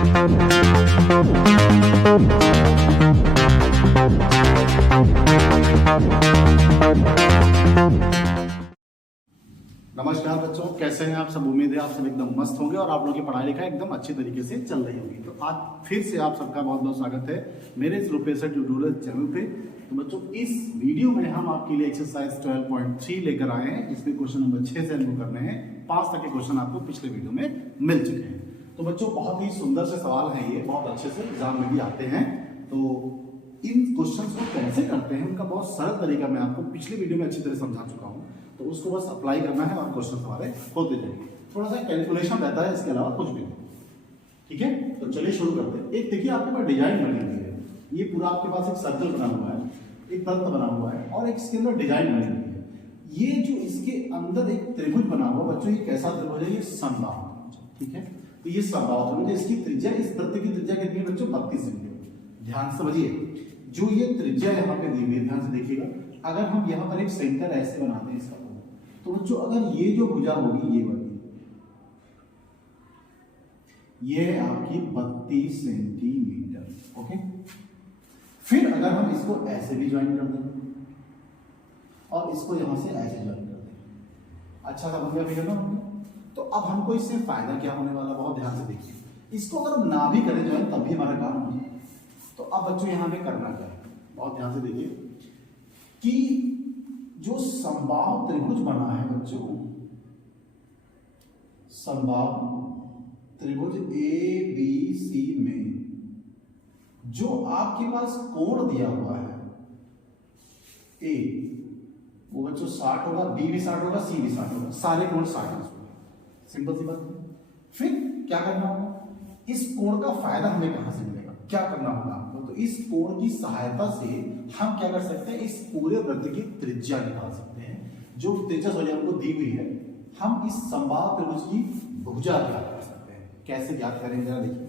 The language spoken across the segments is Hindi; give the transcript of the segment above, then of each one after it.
नमस्कार बच्चों, कैसे हैं आप सब। उम्मीद है आप सब एकदम मस्त होंगे और आप लोगों की पढ़ाई लिखाई एकदम अच्छी तरीके से चल रही होगी। तो आज फिर से आप सबका बहुत बहुत स्वागत है मेरे इस रूपेश ट्यूटोरियल चैनल पे। तो बच्चों, इस वीडियो में हम आपके लिए एक्सरसाइज 12.3 लेकर आए हैं। इसमें क्वेश्चन नंबर 6 से हमको करने हैं। 5 तक के क्वेश्चन आपको पिछले वीडियो में मिल चुके हैं। तो बच्चों, बहुत ही सुंदर से सवाल है, ये बहुत अच्छे से एग्जाम में भी आते हैं। तो इन क्वेश्चंस को कैसे करते हैं उनका बहुत सरल तरीका मैं आपको पिछले वीडियो में अच्छी तरह समझा चुका हूं। तो उसको बस अप्लाई करना है और क्वेश्चन हमारे होते जाएंगे। थोड़ा सा कैलकुलेशन रहता है, इसके अलावा कुछ भी नहीं। ठीक है, तो चलिए शुरू करते हैं। एक देखिए, आपके पास डिजाइन बनी हुई है। ये पूरा आपके पास एक सर्कल बना हुआ है, एक तंत्र बना हुआ है और एक इसके अंदर डिजाइन बनी हुई है। ये जो इसके अंदर एक त्रिभुज बना हुआ बच्चों, ये कैसा त्रिभुज है? ये समबाहु। ठीक है, तो ये समबाहु त्रिभुज, इसकी त्रिज्या, इस वृत्त की त्रिज्या कितनी है बच्चों? 32 सेंटीमीटर। ध्यान से समझिए, जो ये त्रिज्या यहाँ पे दी हुई है, ध्यान से देखिएगा। अगर हम यहाँ पर एक सेंटर ऐसे बनाते हैं इसका, तो बच्चों अगर ये जो भुजा होगी ये वाली, ये है आपकी 32 सेंटीमीटर। ओके, फिर अगर हम इसको ऐसे भी ज्वाइन कर दें और इसको यहां से ऐसे ज्वाइन कर दें, अच्छा समझ गया फिगर ना? तो अब हमको इससे फायदा क्या होने वाला, बहुत ध्यान से देखिए। इसको अगर हम ना भी करें ज्वाइन तब भी हमारा काम हो जाए। तो अब बच्चों यहां पे करना क्या है, बहुत ध्यान से देखिए कि जो समबाहु त्रिभुज बना है बच्चों, समबाहु त्रिभुज ए बी सी में जो आपके पास कोण दिया हुआ है ए, वो बच्चों 60 होगा, बी भी 60 होगा, सी भी 60 होगा, सारे कोण 60 होगा। सिंपल सी बात है। फिर क्या करना होगा, इस कोण का फायदा हमें कहां से मिलेगा, क्या करना होगा आपको? तो इस कोण की सहायता से हम क्या कर सकते हैं, इस पूरे वृत्त की त्रिज्या निकाल सकते हैं। जो त्रिज्या हमको दी हुई है, हम इस समबाहु त्रिभुज की भुजा ज्ञात कर सकते हैं। कैसे ज्ञात करेंगे जरा देखिए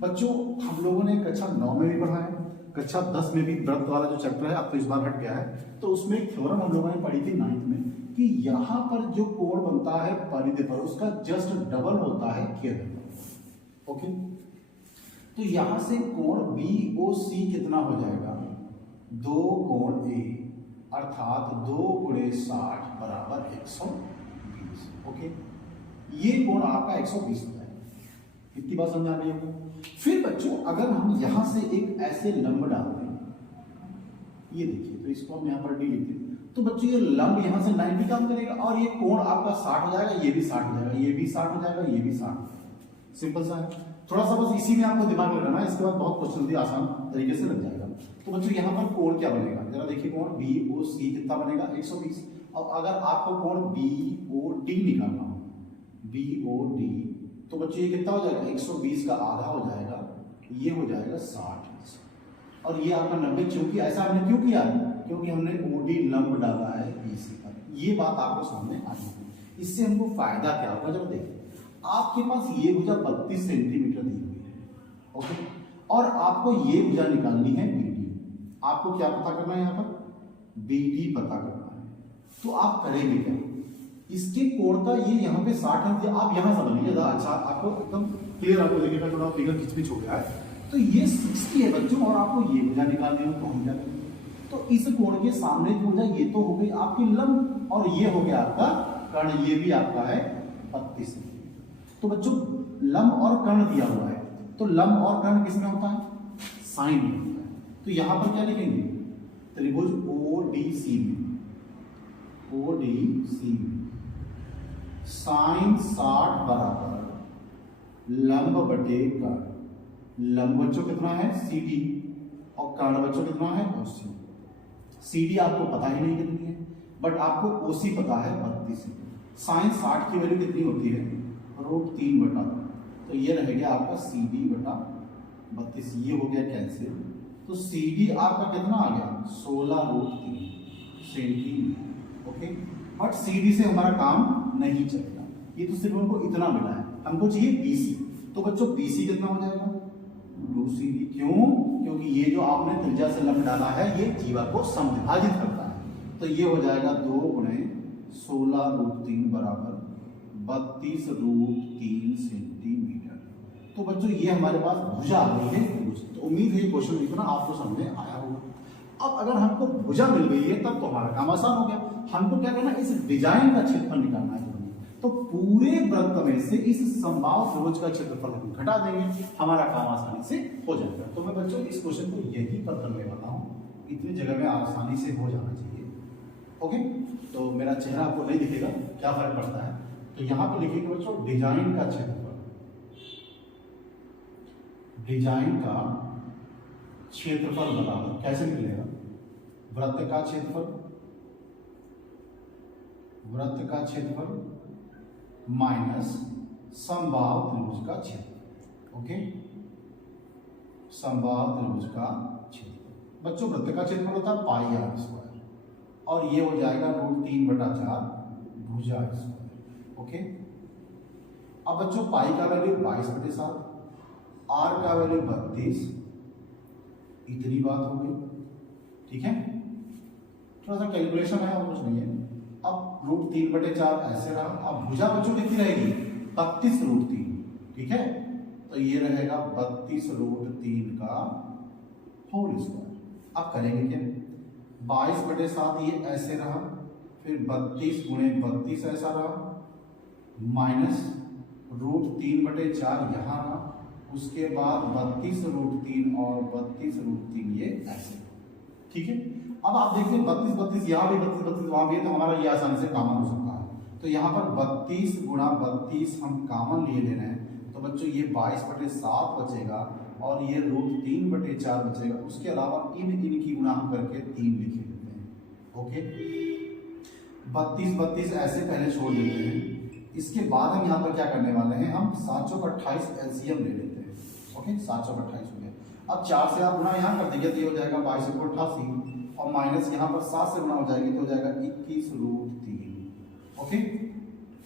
बच्चों। हम लोगों ने कक्षा 9 में भी पढ़ा है, कक्षा 10 में भी वृत्त वाला जो चैप्टर है, अब तो इस बार हट गया है। तो उसमें एक थ्योरम हम लोगों ने पढ़ी थी 9th में कि यहां पर जो कोण बनता है परिधि पर, उसका जस्ट डबल होता है केंद्र पर। ओके, तो यहां से कोण BOC कितना हो जाएगा? 2 कोण A, अर्थात 2 × 60 बराबर 120। ओके, ये कोण आपका 120 होता है। इतनी बात समझ आ रही है? फिर बच्चों अगर हम यहां से एक ऐसे लंब डालते हैं, ये देखिए, तो इसको हम यहां पर D लिखते हैं, तो बच्चों ये लंब यहां से 90 काम करेगा और ये कोण आपका 60 हो जाएगा, ये भी 60 हो जाएगा, ये भी 60 हो जाएगा, ये भी 60। सिंपल सा है। थोड़ा सा बस इसी में आपको दिमाग लगाना है, इसके बाद बहुत क्वेश्चन भी आसान तरीके से लग जाएगा। तो बच्चों यहाँ पर कोण क्या बनेगा, जरा देखिए। कोण BOC कितना बनेगा? 120। और अगर आपको कोण BOD निकालना हो, BOD, तो बच्चों ये कितना हो जाएगा? 120 का आधा हो जाएगा, ये हो जाएगा 60 और ये आपका 90। क्योंकि ऐसा हमने क्यों किया? क्योंकि हमने OD लंब डाला है BC पर। ये बात आपको सामने आ जाएगी। इससे हमको फायदा क्या होगा, जब देखिए आपके पास ये भुजा 32 सेंटीमीटर दी हुई है। ओके, और आपको ये भुजा निकालनी है BD। आपको क्या पता करना है? यहाँ पर BD पता करना है। तो आप करेंगे क्या? इसके कोण का ये यहाँ पे 60 है, आप यहाँ समझ लीजिए। अच्छा, आपको एकदम क्लियर आपको देखिएगा, थोड़ा फिगर खिंच हो गया है। तो ये 60 है बच्चों और आपको ये भुजा निकालनी है। तो हम क्या करेंगे? तो इस कोण के सामने की भुजा ये तो हो गई आपकी लंब और ये हो गया आपका कर्ण, ये भी आपका है 32। तो बच्चों लंब और कर्ण दिया हुआ है, तो लंब और कर्ण किसमें होता है? साइन में होता है। तो यहां पर क्या लिखेंगे? त्रिभुज ODC में, ODC में साइन 60 बराबर लंब बटे कर्ण। लंब बच्चों कितना है? CD और कर्ण बच्चों कितना है? OC। CD आपको पता ही नहीं कितनी है, बट आपको OC पता है 32। साइन 60 की वैल्यू कितनी होती है? √3 बटा 2। तो ये रह गया आपका CD बटा 32। ये हो गया कैंसिल। तो CD आपका कितना आ गया? 16√3 सेंटीमीटर। ओके, बट CD से हमारा काम नहीं चलेगा, ये तो सिर्फ हमको इतना मिला है, हमको चाहिए BC। तो बच्चों BC कितना हो जाएगा? 2CD। क्यों? क्योंकि ये जो आपने त्रिज्या से लंब डाला है, ये जीवा को समविभाजित करता है। तो ये हो जाएगा 2 × 16√3 बराबर 32√3 सेंटीमीटर। तो बच्चों ये हमारे पास भुजा आ गई है। तो उम्मीद है ये क्वेश्चन इतना आपको समझ में आया होगा। अब अगर हमको भुजा मिल गई है तब तो हमारा काम आसान हो गया। हमको क्या करना है, इस डिजाइन का क्षेत्रफल निकालना है। तो पूरे वृत्त में से इस समबाहु त्रिभुज का क्षेत्रफल हम घटा देंगे, हमारा काम आसानी से हो जाएगा। तो मैं बच्चों इस क्वेश्चन को यही पर करने वाला हूँ, इतनी जगह में आसानी से हो जाना चाहिए। ओके, तो मेरा चेहरा आपको नहीं दिखेगा, क्या फर्क पड़ता है। तो यहाँ पे लिखिएगा बच्चों डिजाइन का क्षेत्रफल, डिजाइन का क्षेत्रफल बराबर कैसे निकलेगा, वृत्त का क्षेत्रफल, वृत्त का क्षेत्रफल माइनस समबाहु त्रिभुज का क्षेत्रफल। ओके, समबाहु त्रिभुज का क्षेत्रफल बच्चों वृत्त का क्षेत्रफल होता है पाई आर स्क्वायर, और ये हो जाएगा √3/4 भुजा स्क्वायर। ओके, अब बच्चों पाई का वैल्यू 22/7, आर का वैल्यू 32, इतनी बात हो गई। ठीक है, थोड़ा सा कैलकुलेशन है और कुछ नहीं है। अब √3/4 ऐसे रहा। अब भुजा बच्चों कितनी रहेगी, 32√3। ठीक है, तो ये रहेगा 32√3 का होल स्क्वायर। अब करेंगे क्या, 22/7 ये ऐसे रहा, फिर 32 × 32 ऐसा रहा, माइनस √3/4 यहाँ रहा, उसके बाद 32√3 और 32√3 ये ऐसे। ठीक है, अब आप देखिए 32 यहाँ भी 32 वहां भी है, तो हमारा ये आसानी से कॉमन हो सकता है। तो यहाँ पर 32 × 32 हम कॉमन लिए ले रहे हैं, तो बच्चों ये 22/7 बचेगा और ये √3/4 बचेगा। उसके अलावा इनकी गुणा हम करके 3 लिख लेते हैं। ओके, 32 ऐसे पहले छोड़ देते हैं। इसके बाद हम यहाँ पर क्या करने वाले हैं, हम 7 चौक 28 एलसीएम ले लेते हैं। ओके, 7 चौक 28 हो गया। अब 4 से आप गुणा यहाँ कर देंगे तो ये हो जाएगा 22 × 88, और माइनस यहाँ पर 7 से गुणा हो जाएगी तो हो जाएगा 21√3। ओके,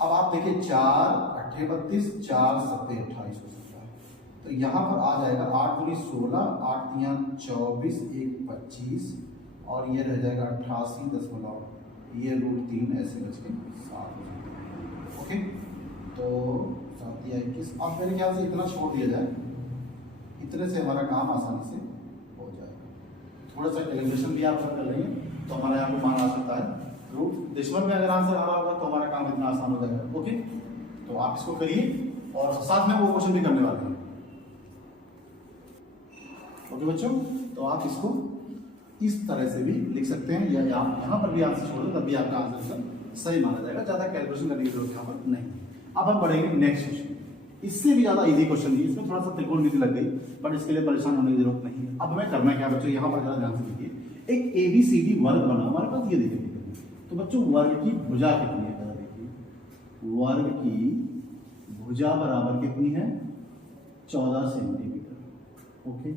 अब आप देखिए 4 8 32, 4 7 28 हो सकता है। तो यहाँ पर आ जाएगा 8 × 16, 8 × 24, 1 25, और ये रह जाएगा 88 ये √3 ऐसे बच के 7 हो जाएगा। ओके, तो 7 या 21। अब मेरे ख्याल से इतना छोड़ दिया जाए, इतने से हमारा काम आसानी से हो जाएगा। थोड़ा सा कैलकुलेशन भी आप कर लेंगे तो हमारा यहाँ पे मान आ सकता है। रूट डेसिमल में अगर आंसर आ रहा होगा तो हमारा काम इतना आसान हो जाएगा। ओके, तो आप इसको करिए और साथ में वो क्वेश्चन भी करने वाले हैं। ओके बच्चों, तो आप इसको इस तरह से भी लिख सकते हैं, या आप यहाँ पर भी आंसर छोड़ दो तब भी आपका आंसर सही माना जाएगा। ज्यादा कैलकुलेशन करने की जरूरत यहाँ पर नहीं। अब हम बढ़ेंगे नेक्स्ट क्वेश्चन, इससे भी ज्यादा इजी क्वेश्चन है। इसमें थोड़ा सा त्रिकोणमिति लग गई, बट इसके लिए परेशान होने की जरूरत नहीं है। अब हमें करना क्या बच्चों, यहाँ पर जरा ध्यान से देखिए, एक ABCD वर्ग बना हमारे पास, ये देखिए। तो बच्चों वर्ग की भुजा कितनी है, जरा देखिए। वर्ग की भुजा बराबर कितनी है, 14 सेंटीमीटर। ओके,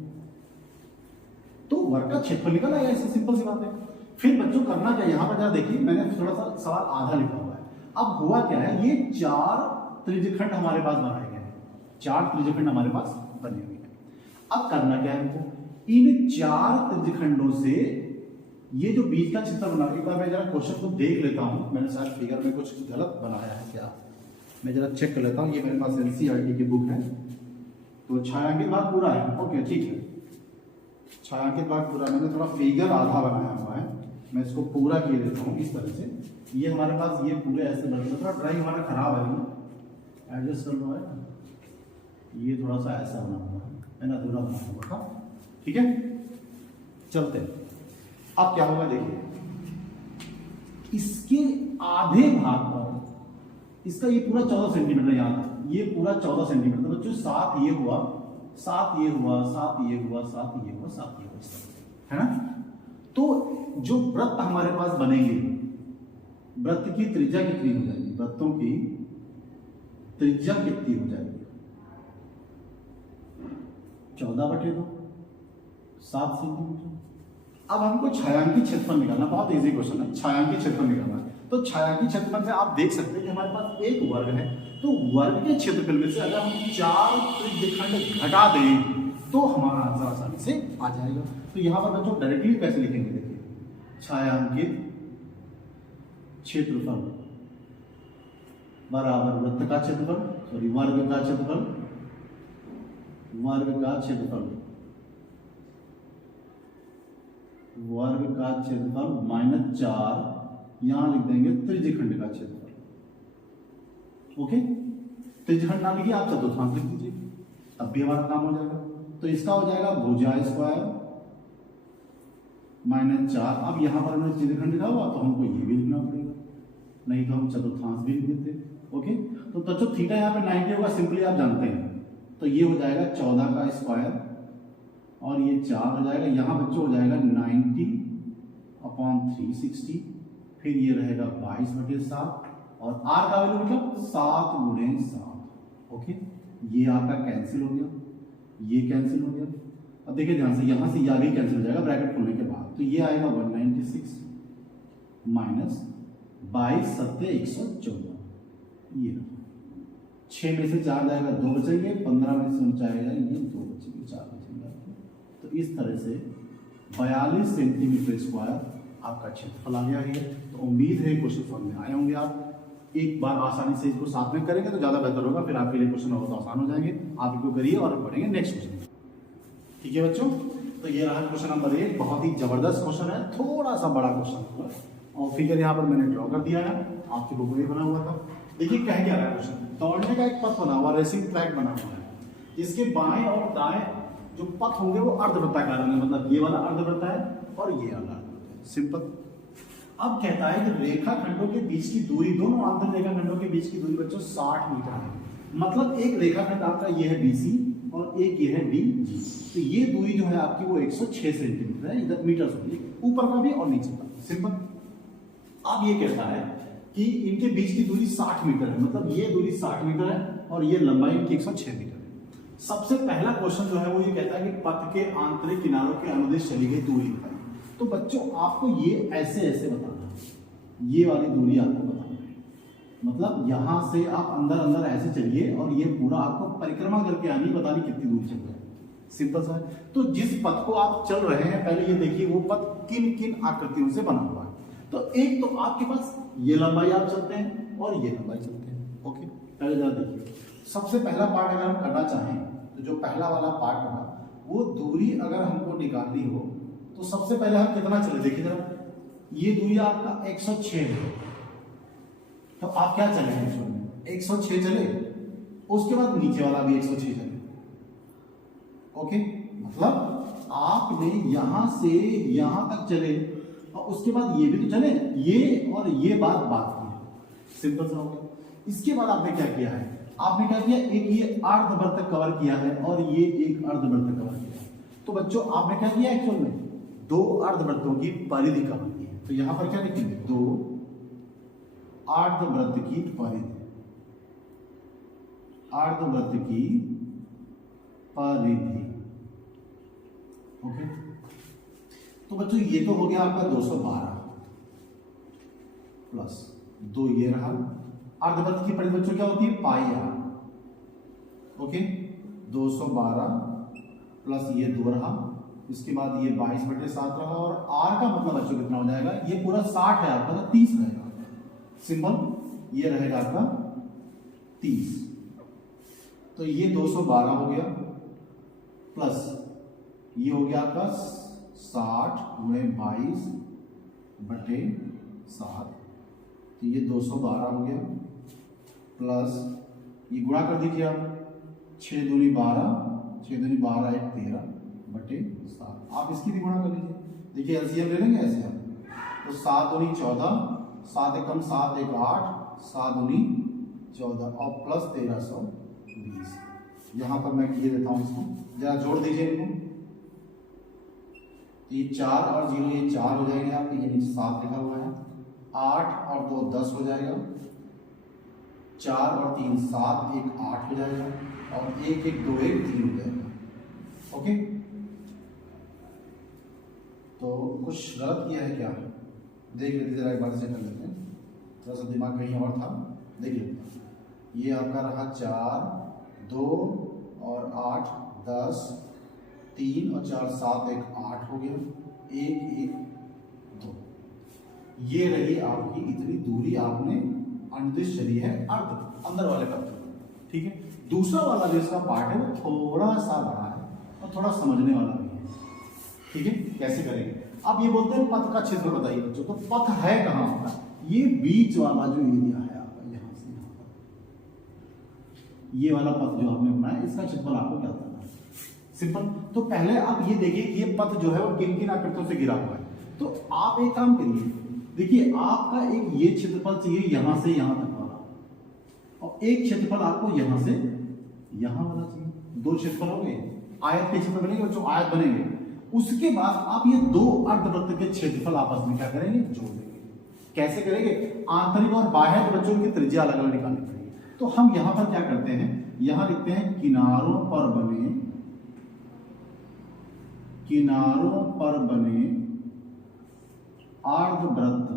तो वर्ग का क्षेत्रफल निकल आया, ऐसे सिंपल सी बात है। फिर बच्चों करना क्या, यहाँ पर जरा देखिए, मैंने थोड़ा सा सवाल आधा लिखा हुआ है। अब हुआ क्या है, ये 4 त्रिज्यखंड हमारे पास बनाए गए हैं, 4 त्रिज्यखंड हमारे पास बने हुए हैं। अब करना क्या है हमको, इन 4 त्रिज्यखंडों से ये जो बीच का चित्र बना, एक बार मैं जरा क्वेश्चन को देख लेता हूं, मैंने शायद फिगर में कुछ गलत बनाया है क्या, मैं जरा चेक कर लेता हूं। ये मेरे पास NCERT की बुक है, तो छायांकित भाग पूरा है। ओके ठीक है, छायांकित भाग पूरा, मैंने थोड़ा फिगर आधा बनाया हुआ है, मैं इसको पूरा किए देता हूँ इस तरह से। ये हमारे पास ये पूरे ऐसे बन रहा, थोड़ा ड्राइंग हमारा खराब है, एडजस्ट कर लो है। ये थोड़ा सा ऐसा बना हुआ है ना, अधूरा बना हुआ था। ठीक है, चलते हैं। अब क्या होगा देखिए, इसके आधे भाग पर, इसका ये पूरा 14 सेंटीमीटर यहाँ था, ये पूरा 14 सेंटीमीटर था बच्चों। 7 ये हुआ, 7 ये हुआ, 7 ये हुआ, 7 ये हुआ, 7 ये हुआ, है ना। तो जो वृत्त हमारे पास बनेंगे, वृत्त की त्रिज्या कितनी हो जाएगी, वृत्तों की त्रिज्या कितनी हो जाएगी, 14/2, 7 सेंटीमीटर। अब हमको छायांकित क्षेत्रफल निकालना, बहुत इजी क्वेश्चन है, छायांकित क्षेत्रफल निकालना। तो छायांकित क्षेत्रफल से आप देख सकते हैं कि हमारे पास एक वर्ग है, तो वर्ग के क्षेत्रफल में से अगर हम 4 त्रिज्यखंड घटा दें तो हमारा आंसर आसानी से आ जाएगा। तो यहाँ पर बच्चों डायरेक्टली कैसे लिखेंगे, देखिए, छायांकित क्षेत्रफल बराबर वृत्त का क्षेत्रफल, सॉरी वर्ग का क्षेत्रफल वर्ग का क्षेत्रफल, वर्ग का क्षेत्रफल माइनस 4, यहां लिख देंगे त्रिज्यखंड का क्षेत्रफल। ओके, त्रिज्यखंड ना लिखिए आप चतुर्थांश लिख दीजिए, अब भी हमारा काम हो जाएगा। तो इसका हो जाएगा भुजा स्क्वायर माइनस 4। अब यहां पर हमने त्रिज्यखंड लिखा हुआ तो हमको ये भी लिखना पड़ेगा, नहीं तो हम चतुर्थांश भी लिख देते। ओके, तो बच्चों थीटा यहाँ पे 90 होगा, सिंपली आप जानते हैं। तो ये हो जाएगा 14 का स्क्वायर और ये 4 हो जाएगा, यहाँ बच्चों हो जाएगा 90/360, फिर ये रहेगा 22/7 और r का वैल्यू मतलब 7 × 7। ओके, ये आपका कैंसिल हो गया, ये कैंसिल हो गया। अब देखिए ध्यान से, यहाँ से यह भी कैंसिल हो जाएगा ब्रैकेट खोलने के बाद, तो ये आएगा 196 माइनस 22 7 114, ये 6 में से 4 जाएगा 2 बचेंगे, 15 में से 5 जाएगा ये 2 बचेंगे, 4 बचेंगे आपको। तो इस तरह से 42 सेंटीमीटर स्क्वायर आपका क्षेत्रफल आ गया है। तो उम्मीद है क्वेश्चन समझ में आए होंगे। आप एक बार आसानी से इसको साथ में करेंगे तो ज़्यादा बेहतर होगा, फिर आपके लिए क्वेश्चन और तो आसान हो जाएंगे। आप इसको करिए और बढ़ेंगे नेक्स्ट क्वेश्चन। ठीक है बच्चों, तो ये रहा क्वेश्चन नंबर 1, बहुत ही जबरदस्त क्वेश्चन है, थोड़ा सा बड़ा क्वेश्चन होगा और फिगर यहाँ पर मैंने ड्रॉ कर दिया है, आपकी बुक में बना हुआ था। देखिए कह क्या रहा है क्वेश्चन, दौड़ने का एक पथ बना हुआ, रेसिंग ट्रैक बना हुआ है, इसके बाएं और दाएं जो पथ होंगे वो अर्धवृत्ताकार होंगे, मतलब ये वाला अर्धवृत्त है और ये वाला अर्धवृत्त है, सिंपल। अब कहता है कि रेखाखंडों के बीच की दूरी, दोनों आंतर रेखाखंडों के बीच की दूरी बच्चों 60 मीटर है। मतलब एक रेखाखंड आपका ये है BC और एक ये है DG, तो ये दूरी जो है आपकी वो 106 सेंटीमीटर है, इधर मीटर होगी, ऊपर का भी और नीचे का, सिंपल। अब ये कहता है कि इनके बीच की दूरी 60 मीटर है, मतलब ये दूरी 60 मीटर है और ये लंबाई इनकी 106 मीटर है। सबसे पहला क्वेश्चन जो है वो ये कहता है कि पथ के आंतरिक किनारों के अनुदिश चली गई दूरी बताइए। तो बच्चों आपको ये ऐसे ऐसे बताना है, ये वाली दूरी आपको बताना है, मतलब यहां से आप अंदर अंदर ऐसे चलिए और ये पूरा आपको परिक्रमा करके आनी, बतानी कितनी दूरी चल रहा है, सिंपल सा है। तो जिस पथ को आप चल रहे हैं पहले ये देखिए वो पथ किन किन आकृतियों से बना हुआ है। तो एक तो आपके पास ये लंबाई आप चलते हैं और ये लंबाई चलते हैं। ओके, पहले जरा देखिए, सबसे पहला पार्ट अगर हम करना चाहें तो जो पहला वाला पार्ट होगा वो दूरी अगर हमको निकालनी हो तो सबसे पहले हम कितना चले, देखिए जरा, ये दूरी आपका 106 है, तो आप क्या चले हैं 106 चले, उसके बाद नीचे वाला भी 106 चले। ओके, मतलब आपने यहां से यहां तक चले और उसके बाद ये भी तो चले, ये और ये बात की, सिंपल सा हो गया। इसके बाद आपने क्या किया है, आपने क्या किया, एक ये अर्धवृत्त कवर किया है और ये एक अर्धवृत्त कवर किया है। तो बच्चों आपने क्या किया एक्चुअल में, 2 अर्धवृत्तों की परिधि कवर की है। तो यहां पर क्या लिखेंगे, 2 अर्धवृत्त की परिधि, अर्धवृत्त की परिधि। ओके, तो बच्चों ये तो हो गया आपका 212 प्लस 2 ये रहा। अर्धवृत्त की परिधि बच्चों क्या होती है, πr। ओके, 212 प्लस ये 2 रहा, इसके बाद ये 22/7 रहा और r का मतलब बच्चों कितना हो जाएगा, ये पूरा 60 है आपका, तो 30 रहेगा, सिंपल। ये रहेगा आपका 30, तो ये 212 हो गया प्लस ये हो गया आपका 60 × 22/7, तो ये 212 हो गया प्लस ये गुणा कर दीजिए आप, 6 दूनी 12, 6 दूनी 12 1 13/7, आप इसकी भी गुणा कर लीजिए। देखिए एलसीएम ले लेंगे ऐसे हम, तो 7 दूनी 14, 7 एकम 7 1 8, 7 दूनी 14 और प्लस 1320। यहां पर मैं ये देता हूं, इसको जरा जोड़ दीजिए इनको, ये 4 और 0 ये 4 हो जाएंगे आपके, ये नीचे 7 लिखा हुआ है, 8 और 2 10 हो जाएगा, 4 और 3 7 1 8 हो जाएगा और 1 1 2 1 3 हो जाएगा। ओके, तो कुछ गलत किया है क्या, देख लेते जरा एक बार से कर लेते हैं, थोड़ा सा दिमाग कहीं और था, देख लेते हैं। ये आपका रहा 4 2 और 8 10, 3 और 4 7 1 8 हो गया, 1 1 2, ये रही आपकी इतनी दूरी आपने अनुदिश चली है अर्ध अंदर वाले पथ, ठीक है। दूसरा वाला जो इसका पार्ट है वो थोड़ा सा बड़ा है और थोड़ा समझने वाला भी है। ठीक है, कैसे करेंगे? अब ये बोलते हैं पथ का क्षेत्रफल बताइए बच्चों। तो पथ है कहाँ आपका? ये बीच वाला जो एरिया है आपका, यहाँ से यहाँ पर, ये वाला पथ जो आपने बनाया, इसका क्षेत्रफल आपको क्या करना है? सिंपल। तो पहले आप ये देखिए कि ये पथ जो है वो किन किन आकृतियों से घिरा हुआ है। तो आप एक काम करिए, देखिए आपका एक ये क्षेत्रफल चाहिए यहां से यहां तक वाला, और एक क्षेत्रफल आपको यहां से यहां वाला चाहिए। दो क्षेत्रफल हो गए, आयत के क्षेत्रफल बनेंगे जो आयत बनेंगे। उसके बाद आप ये दो अर्धवृत्त के क्षेत्रफल आपस में क्या करेंगे? जोड़ देंगे। कैसे करेंगे? आंतरिक और बाह्य के बच्चों की त्रिज्या अलग अलग निकालनी पड़ेगी। तो हम यहां पर क्या करते हैं, यहां लिखते हैं किनारों पर बने अर्धवृत्त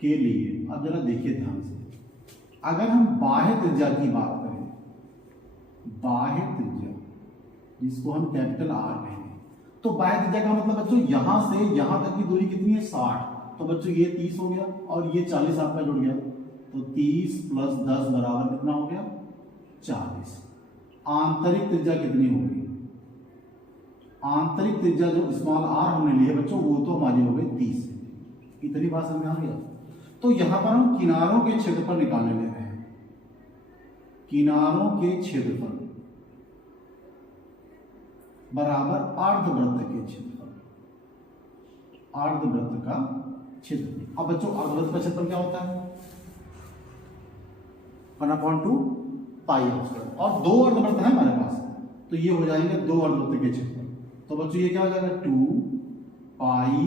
के लिए। अब जरा देखिए ध्यान से, अगर हम बाह्य त्रिज्या की बात करें, बाह्य त्रिज्या जिसको हम कैपिटल आर कहेंगे, तो बाह्य त्रिज्या का मतलब बच्चों यहां से यहां तक की दूरी कितनी है? 60। तो बच्चों ये 30 हो गया और ये 40 आपका जुड़ गया, तो 30 प्लस 10 बराबर कितना हो गया? 40। आंतरिक त्रिज्या कितनी हो गई? आंतरिक त्रिज्या जो स्मॉल आर हमने ली है बच्चों, वो तो हमारी हो गई 30। इतनी बात समझ में आ गया? तो यहां पर हम किनारों के क्षेत्रफल निकालने ले रहे हैं। किनारों के क्षेत्रफल बराबर अर्धवृत्त के क्षेत्रफल, अर्धवृत्त का क्षेत्रफल। अब बच्चों अर्धवृत्त का क्षेत्रफल क्या होता है? 1/2 पाई r स्क्वायर, और दो अर्धवृत्त है हमारे पास, तो ये हो जाएंगे दो अर्धवृत्त के क्षेत्रफल। तो बच्चों ये क्या हो जाएगा? 2 पाई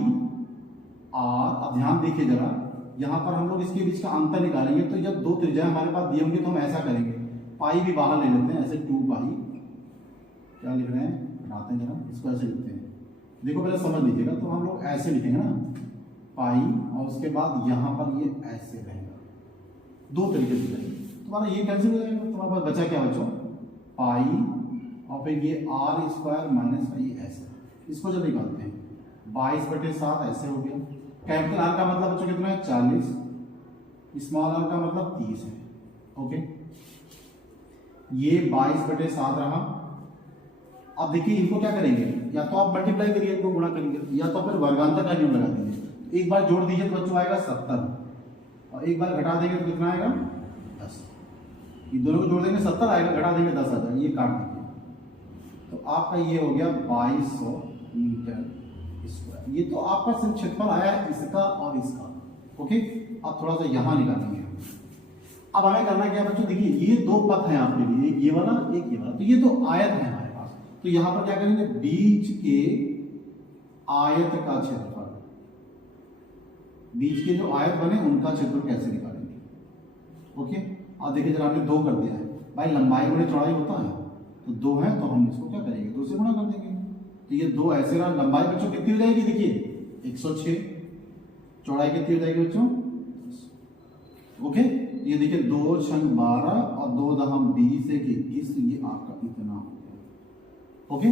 r। अब ध्यान देखिए जरा, यहां पर हम लोग इसके बीच का अंतर निकालेंगे। तो जब दो त्रिज्याएं हमारे पास दिए होंगे तो हम ऐसा करेंगे, पाई भी बाहर ले लेते हैं, ऐसे 2 पाई, क्या लिख रहे हैं? हटाते हैं जरा, इसको ऐसे लिखते हैं। देखो पहले समझ लीजिएगा, तो हम लोग ऐसे लिखेंगे ना, पाई, और उसके बाद यहां पर ये ऐसे रहेगा। दो तरीके से करेंगे, तुम्हारा ये कैंसिल हो जाएगा। तुम्हारे पास बचा क्या बच्चों? पाई, और फिर ये r स्क्वायर माइनस ये ऐसे। इसको जब निकालते हैं 22/7 ऐसे हो गया। कैपिटल आर का मतलब बच्चों कितना है? 40। स्मॉल आर का मतलब 30 है। ओके, ये 22/7 रहा। अब देखिए इनको क्या करेंगे, या तो आप मल्टीप्लाई करिए, इनको गुणा करेंगे, या तो फिर वर्गांतर का नियम लगा दीजिए। एक बार जोड़ दीजिए तो बच्चों आएगा 70, और एक बार घटा देंगे तो कितना आएगा? 10। ये दोनों को जोड़ देंगे 70 आएगा, घटा देंगे 10 आ जाएगा। ये काट दीजिए, तो आपका ये हो गया 2200 मीटर स्क्वायर। ये तो आपका सिर्फ क्षेत्रफल आया है इसका और इसका। ओके, अब थोड़ा सा यहां निकालेंगे। अब हमें करना क्या बच्चों? देखिए ये दो पथ हैं आपके लिए, एक ये वाला एक ये वाला, तो ये तो आयत है हमारे पास। तो यहां पर क्या करेंगे? बीच के आयत का क्षेत्रफल, बीच के जो आयत बने उनका क्षेत्रफल कैसे निकालेंगे? ओके, अब देखिए जरा आपने 2 कर दिया है भाई, लंबाई गुणे चौड़ाई होता है, तो 2 है तो हम इसको क्या करेंगे? 2 से गुणा कर देंगे। तो ये 2 ऐसे रहा। लंबाई बच्चों कितनी हो जाएगी? देखिए 106। चौड़ाई कितनी हो जाएगी बच्चों? ओके, ये देखिए 2 × 12 और 2 × 20 = 21। ये आपका इतना हो गया। ओके,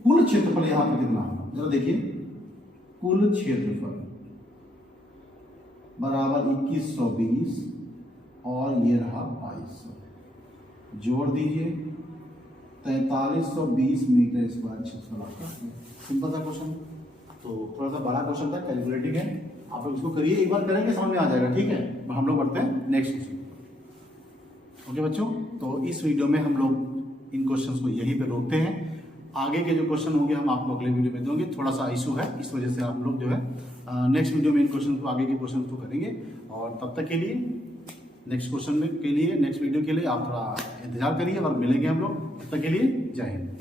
कुल क्षेत्रफल यहां पर कितना होगा? जरा देखिए, कुल क्षेत्रफल बराबर 2120 और ये रहा 2200। जोड़ दीजिए 4320 मीटर स्क्वायर क्षेत्रफल आपका। सिंपल सा क्वेश्चन, तो थोड़ा सा बड़ा क्वेश्चन था, कैलकुलेटिंग है। आप लोग इसको करिए, एक बार करेंगे समझ में आ जाएगा। ठीक है, हम लोग बढ़ते हैं नेक्स्ट क्वेश्चन। ओके बच्चों, तो इस वीडियो में हम लोग इन क्वेश्चंस को यहीं पे रोकते हैं। आगे के जो क्वेश्चन होंगे हम आपको अगले वीडियो में देंगे। थोड़ा सा इशू है, इस वजह से हम लोग जो है नेक्स्ट वीडियो में इन क्वेश्चन को, आगे के क्वेश्चन को करेंगे। और तब तक के लिए नेक्स्ट क्वेश्चन के लिए, नेक्स्ट वीडियो के लिए आप थोड़ा इंतजार करिए और मिलेंगे हम लोग। तब तक के लिए जय हिंद।